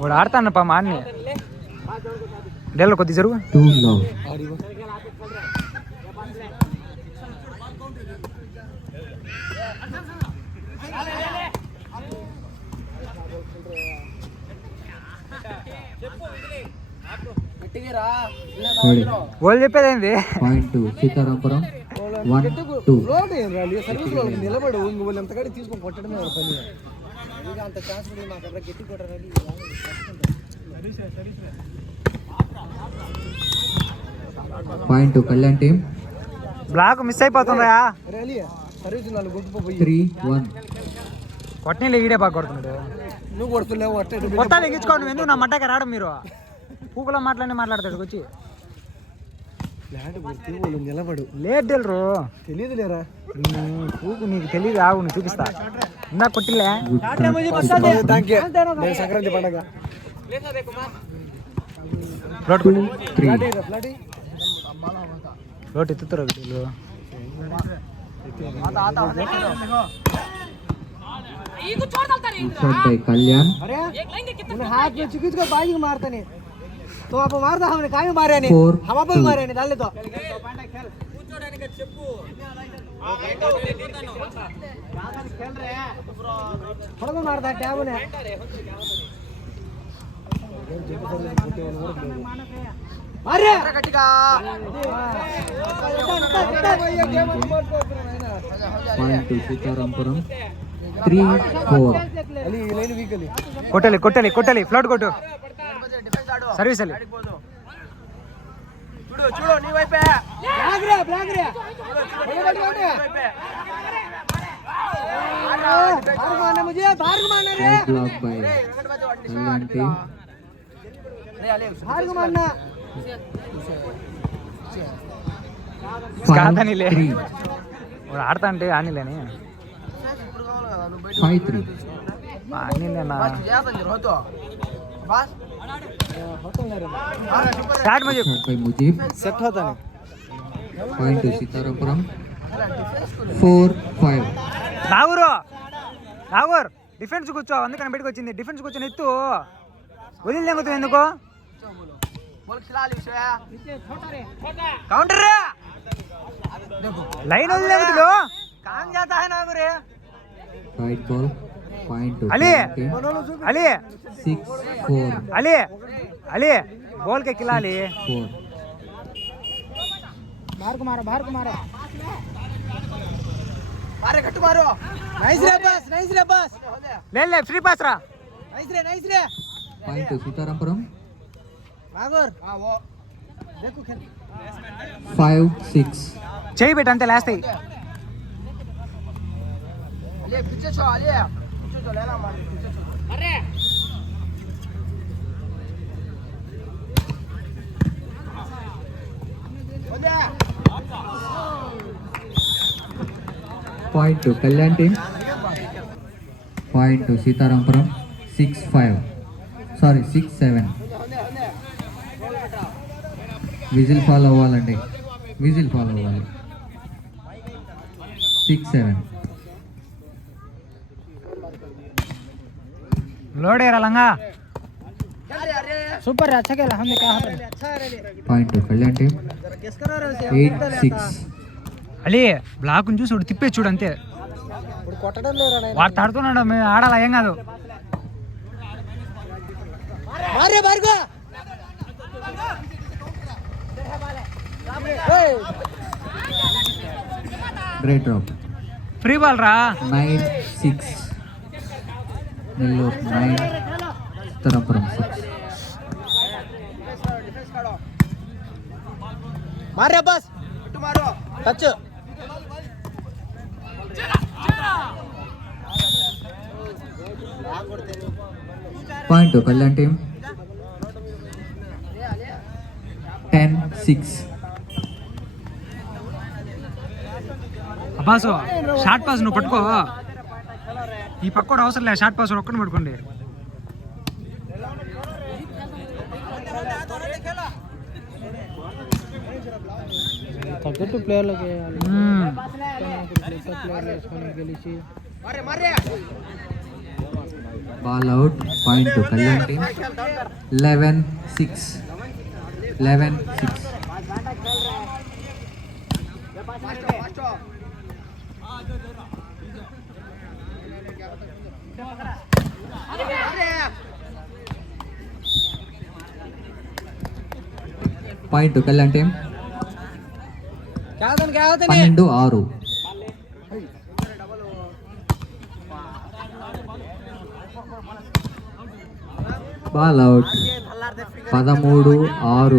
వాడు ఆడతానప్పా మా అన్ని డేలో కొద్ది జరుగు వాళ్ళు చెప్పేది ఏంది సీతారాంపురం నిలబడు ఎంతకాడి తీసుకొని కొట్టడమే పని అంత ఛాన్స్ మాకు ఎక్కడ గట్టి కొట్టాలి. Point Kalyan team. Block miss అయిపోతుందా సర్వీస్ 3-1. కొట్టనీళ్ళు ఈడే బాగా కొడుతున్నాడు. నువ్వు కొడుతున్నావు కొట్టాలి ఎక్కించుకో. నువ్వు ఎందుకు నా మట్టకి రావడం? మీరు పూకులో మాట్లాడతాడు వచ్చి నిలబడు. లేట్ డెల్రు తెలియదు లేరా పూకు నీకు తెలియదు. ఆగు నువ్వు చూపిస్తా. ఇందా కొట్టిలే సంక్రాంతి పండగ రోడ్ ఎత్తుతారు వీళ్ళు. कल्याण हाथ में चिकित्स को बाजी मारता नहीं तो आप मारता हमने काय मारे नहीं हम आप मारे नहीं डाल ले तो थोड़ा मारता है टैब ने अरे गट्टिगा पॉइंट टू सीतारामपुरम 3-4. కొట్టాలి కొట్టాలి కొట్టాలి. ఫ్లోట్ కొట్టు. సర్వీస్ అలి చూడు చూడు నీ వైపే బ్లాక్ రే భార్గ मारना मुझे भार्ग मारना रे ब्लॉक बाय कल्याण टीम. भार्ग मारना కాదనిలే వాడు ఆడతా అంటే ఆనిలేని 5-3. ఆనిలేనా स्टार्ट मुझे by मुजीब. सेट होता है. Point to Sitaramapuram 4-5. Nagur defence కూర్చో. అందుకని బయటకు వచ్చింది. డిఫెన్స్ కూర్చొని ఎత్తు. వదిలేంగుతు ఎందుకు కౌంటర్ లైన్ వదిలేంగుతులు కామ్ జాతా హై నాగూరే. Right ball. Point to Ali Ali 6-4. Ali Ali ball के खिलाड़ी 4. भार्ग मारो मारे गट्टू मारो. नाइस रे बस ले फ्री पास रा. नाइस रे पॉइंट टू सीतारामपुरम नागोर हां वो देखो खेल 5-6. చెయ్యి పెట్టి అంతే లేస్తాయి. अले पीछे छो लेना मार पीछे छो अरे ओदे point to Kalyan team. Point to Sitaramapuram 6-5. Sorry 6-7. Whistle follow అవ్వాలండి. విజిల్ ఫాలో అవ్వాలి. 6-7. लोड है रलंगा. सुपर अच्छा खेला हमने कहा अच्छा point to Kalyan team 8-6. Ali black చూసి వాడు తిప్పే చూడు అంతే. ఇప్పుడు కొట్టడం లేరా నాయనా వాడు తడుతున్నాడు. మేము ఆడాలా ఏం కాదు. मारे भार्ग గ్రేట్ డ్రాప్. ఫ్రీ బాల్ రా. 9-6. నెల్లూరు 9 सीतारामपुरम 6. मारे बस मारो touch point to Kalyan team 10-6. Abbas short pass నువ్వు పట్టుకో. ఈ పక్కోడు అవసరం లేదు. షార్ట్ పాస్ ఒక్కడిని పట్టుకోండి. తగ్గట్టు ప్లేయర్లకి మ్మ్. ప్లేయర్లు వేసుకొని గెలిచి ball out. Point to Kalyan team. 11-6. 11-6. Point to Kalyan team. 12-6. Ball out. 13-6.